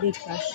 Big cash.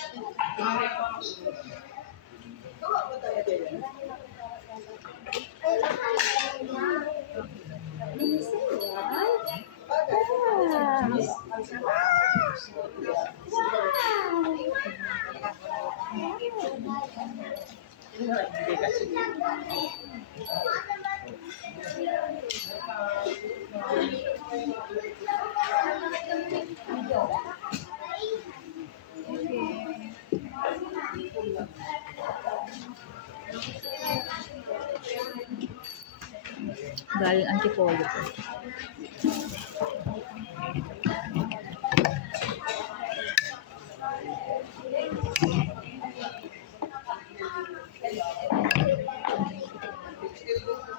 Galing Antipolo po.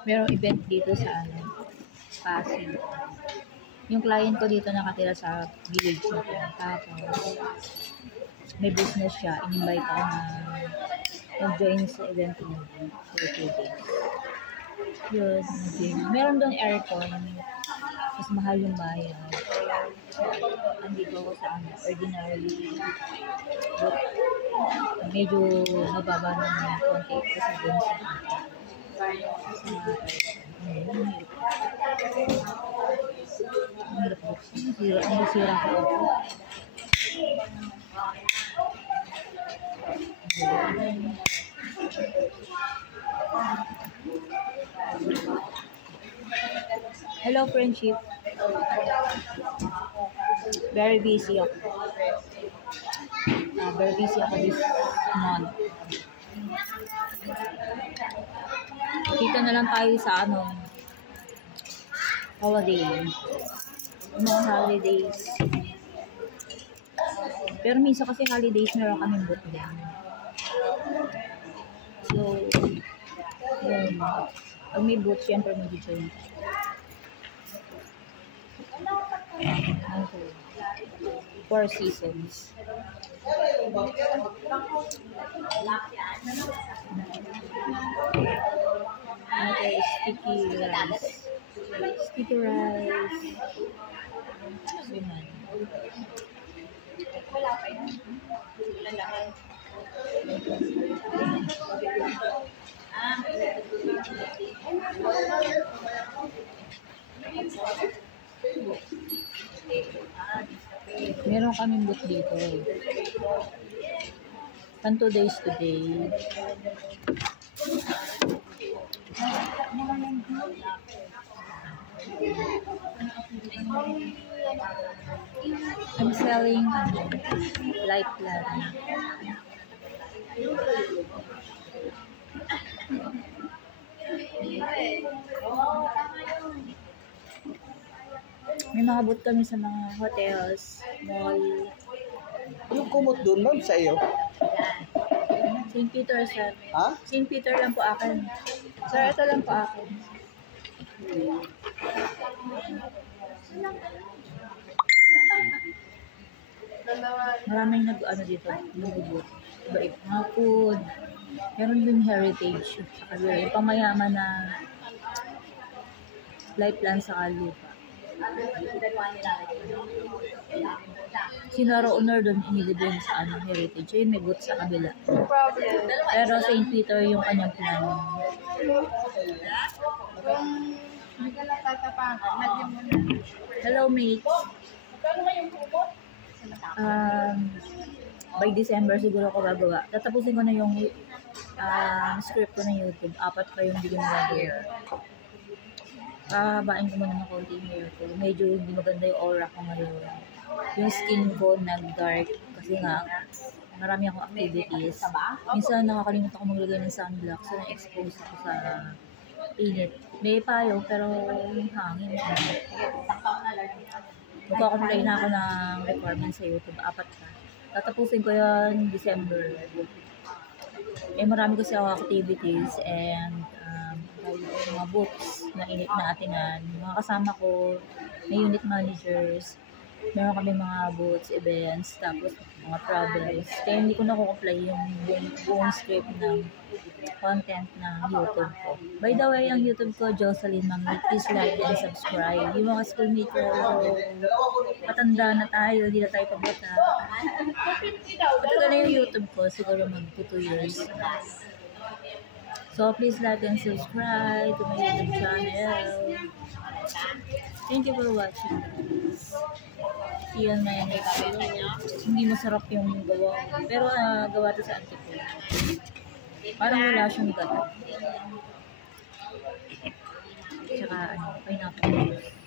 Merong event dito sa Pasig. Yung client ko dito nakatira sa village na po. Tapos may business siya. In-invite ako na mag-join sa event niya for 2 days. Yun. Meron doon aircon. Mas mahal yung bayad. Andito ako sa ordinary. But medyo mababa naman konti kasi doon sa Nasira ko ako. Hello, friendship. Very busy ako. Very busy ako this month. Kita na lang tayo sa holiday. Mga holidays. Pero minsan kasi holidays meron kaming boot din. So, yun. Pag may boot, syempre may join. Okay. 4 seasons. Okay, sticky rice. Sticky rice. Suman. Meron kaming boot dito. 2 days today. I'm selling light plan. May mga boot kami sa mga hotels, mall. Yung kumot doon, ma'am, sa iyo? St. Peter, sir. Ha? St. Peter lang po akin. Sir, ito lang po akin. Maraming dito, nag-boot. Mga food. Meron din heritage. Yung pamayaman na life plan sa lupa. Sinaro owner doon inilibin sa heritage. Yun, may boot sa kabila. Pero St. Peter yung kanyang plan. Hello, mates. By December siguro ako gagawa. Tatapusin ko na yung script ko ng YouTube. 4 pa yung hindi ko nagagawa. Bain ko muna ng konti yung hair ko. Medyo hindi maganda yung aura ko ngayon. Yung skin ko nag-dark kasi nga marami akong activities. Minsan nakakalimutan ako maglagay ng sunblock so na-expose ako sa init. May payo pero yung hangin. Magkakamply na ako ng requirements sa YouTube. 4 pa. Tatapusin ko yan December. Marami kasi ako activities and mga books na init na atinan. Mga kasama ko na unit managers. Meron kami mga booths, events, tapos mga travels. Kaya hindi ko na-comply yung buong script ng content ng YouTube ko. By the way, ang YouTube ko, Jocelyn Mamit. Please like and subscribe. Yung mga schoolmate ko, matanda na tayo, hindi na tayo pabata. Matagal na yung YouTube ko, siguro mag 2 years. So, please like and subscribe to my YouTube channel. Thank you for watching. See you on my next video. Hindi masarap yung gawa. Pero gawa to sa auntie ko. Parang wala siyang gata. Tsaka pineapple.